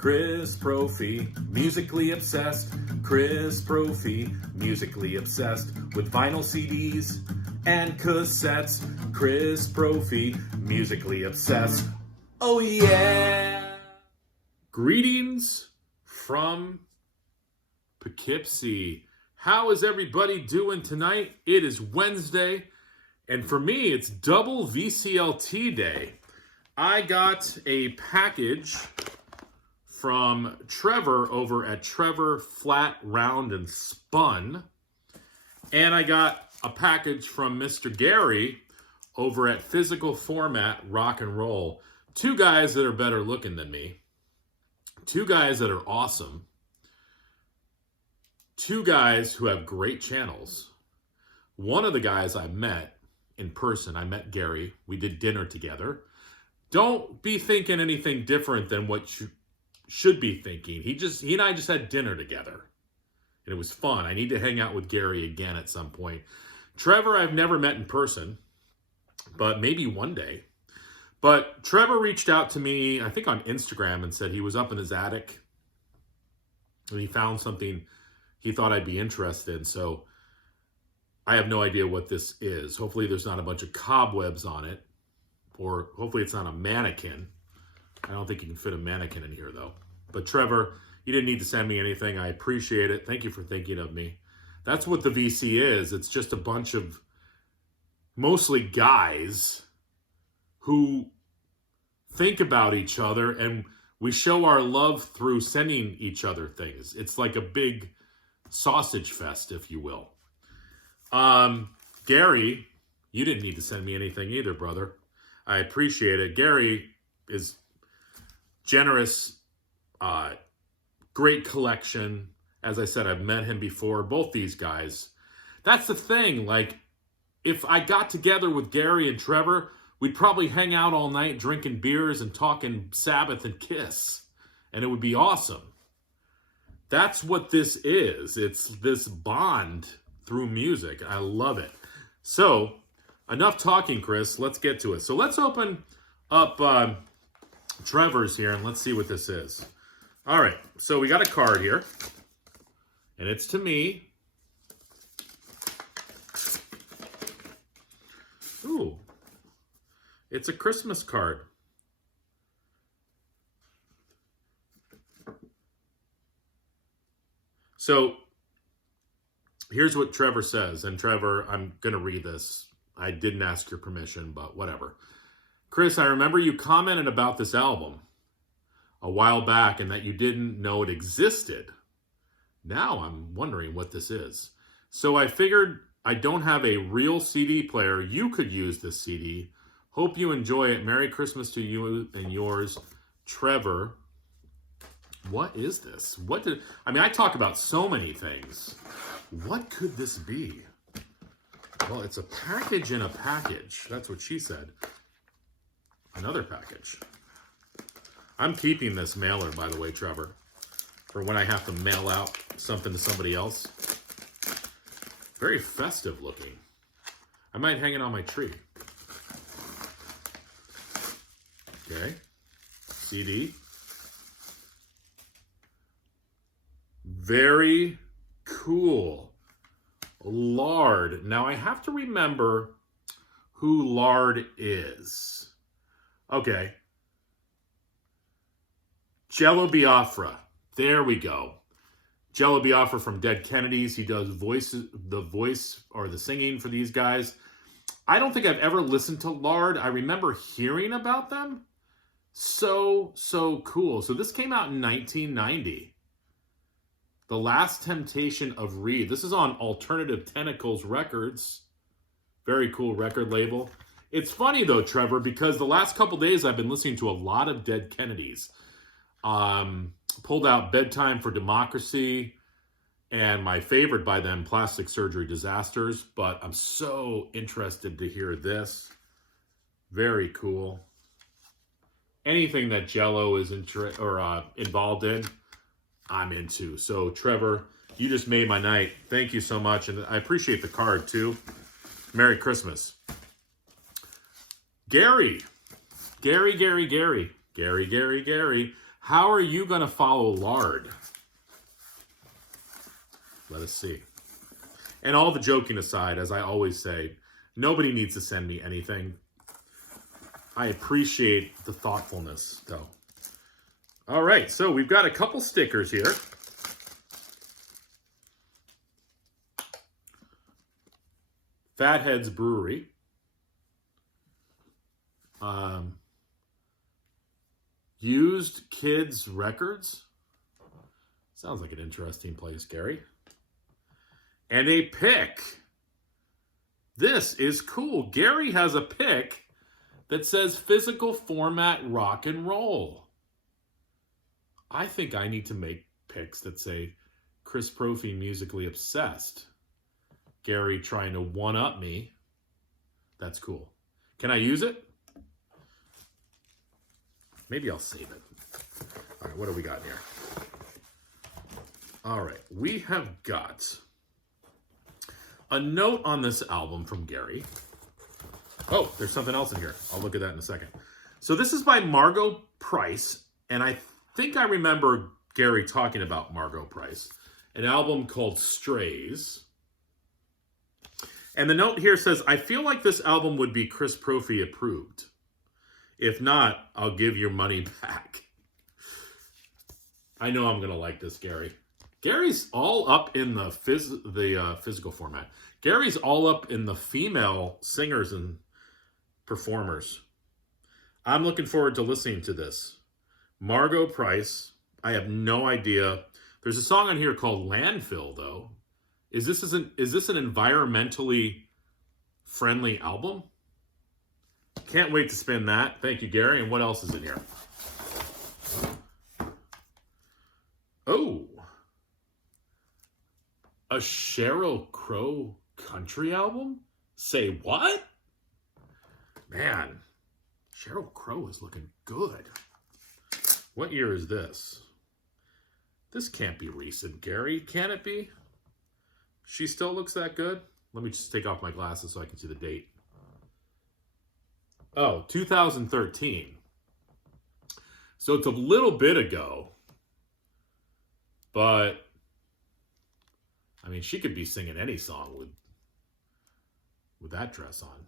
Chris Prophy, musically obsessed. Chris Prophy, musically obsessed with vinyl CDs and cassettes. Chris Prophy, musically obsessed. Oh yeah! Greetings from Poughkeepsie. How is everybody doing tonight? It is Wednesday, and for me, it's double VCLT day. I got a package from Trevor over at Trevor Flat, Round, and Spun. And I got a package from Mr. Gary over at Physical Format Rock and Roll. Two guys that are better looking than me. Two guys that are awesome. Two guys who have great channels. One of the guys I met in person, I met Gary. We did dinner together. Don't be thinking anything different than what you should be thinking. He and I just had dinner together. And it was fun. I need to hang out with Gary again at some point. Trevor, I've never met in person, but maybe one day. But Trevor reached out to me, I think on Instagram, and said he was up in his attic and he found something he thought I'd be interested in. So I have no idea what this is. Hopefully there's not a bunch of cobwebs on it, or hopefully it's not a mannequin. I don't think you can fit a mannequin in here, though. But Trevor, you didn't need to send me anything. I appreciate it. Thank you for thinking of me. That's what the VC is. It's just a bunch of mostly guys who think about each other, and we show our love through sending each other things. It's like a big sausage fest, if you will. Gary, you didn't need to send me anything either, brother. I appreciate it. Gary is generous, great collection. As I said, I've met him before, both these guys. That's the thing, like, if I got together with Gary and Trevor, we'd probably hang out all night drinking beers and talking Sabbath and Kiss, and it would be awesome. That's what this is. It's this bond through music. I love it. So, enough talking, Chris. Let's get to it. So let's open up Trevor's here, and let's see what this is. All right, so we got a card here, and it's to me. Ooh, it's a Christmas card. So here's what Trevor says, and Trevor, I'm going to read this. I didn't ask your permission, but whatever. Chris, I remember you commented about this album a while back and that you didn't know it existed. Now I'm wondering what this is. So I figured I don't have a real CD player. You could use this CD. Hope you enjoy it. Merry Christmas to you and yours, Trevor. What is this? I talk about so many things. What could this be? Well, it's a package in a package. That's what she said. Another package. I'm keeping this mailer, by the way, Trevor, for when I have to mail out something to somebody else. Very festive looking. I might hang it on my tree. Okay. CD. Very cool. Lard. Now, I have to remember who Lard is. Okay. Jello Biafra. There we go. Jello Biafra from Dead Kennedys. He does the voice or the singing for these guys. I don't think I've ever listened to Lard. I remember hearing about them. So cool. So this came out in 1990. The Last Temptation of Reed. This is on Alternative Tentacles Records. Very cool record label. It's funny though, Trevor, because the last couple days I've been listening to a lot of Dead Kennedys. Pulled out Bedtime for Democracy and my favorite by them, Plastic Surgery Disasters. But I'm so interested to hear this. Very cool. Anything that Jello is involved in, I'm into. So, Trevor, you just made my night. Thank you so much. And I appreciate the card, too. Merry Christmas. Gary. Gary. How are you going to follow Lard? Let us see. And all the joking aside, as I always say, nobody needs to send me anything. I appreciate the thoughtfulness, though. All right, so we've got a couple stickers here. Fatheads Brewery. Used Kids Records. Sounds like an interesting place, Gary. And a pick. This is cool. Gary has a pick that says physical format rock and roll. I think I need to make picks that say Chris Profy musically obsessed. Gary trying to one-up me. That's cool. Can I use it? Maybe I'll save it. All right, what do we got here? All right, we have got a note on this album from Gary. Oh, there's something else in here. I'll look at that in a second. So this is by Margot Price, and I think I remember Gary talking about Margot Price, an album called Strays. And the note here says, I feel like this album would be Chris Profy approved. If not, I'll give your money back. I know I'm going to like this, Gary. Gary's all up in the physical format. Gary's all up in the female singers and performers. I'm looking forward to listening to this. Margot Price. I have no idea. There's a song on here called Landfill, though. Is this an environmentally friendly album? Can't wait to spin that. Thank you, Gary. And what else is in here? Oh. A Sheryl Crow country album? Say what? Man, Sheryl Crow is looking good. What year is this? This can't be recent, Gary. Can it be? She still looks that good? Let me just take off my glasses so I can see the date. Oh, 2013. So it's a little bit ago. But, I mean, she could be singing any song with that dress on.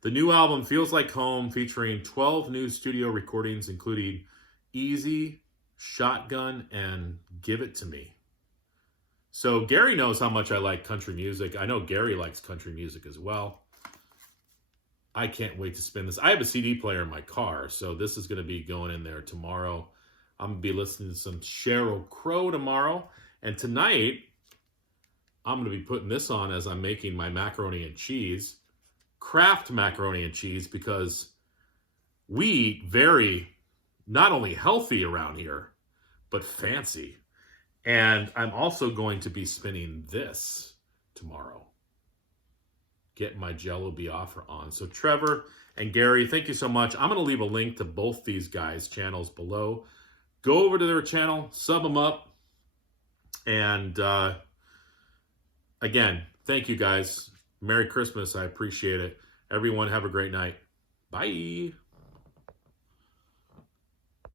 The new album Feels Like Home, featuring 12 new studio recordings, including Easy, Shotgun, and Give It To Me. So Gary knows how much I like country music. I know Gary likes country music as well. I can't wait to spin this. I have a CD player in my car, so this is going to be going in there tomorrow. I'm going to be listening to some Sheryl Crow tomorrow. And tonight, I'm going to be putting this on as I'm making my macaroni and cheese. Kraft macaroni and cheese, because we eat very, not only healthy around here, but fancy. And I'm also going to be spinning this tomorrow. Get my Jello Biafra on. So Trevor and Gary, thank you so much. I'm going to leave a link to both these guys' channels below. Go over to their channel, sub them up. And again, thank you guys. Merry Christmas. I appreciate it. Everyone have a great night. Bye.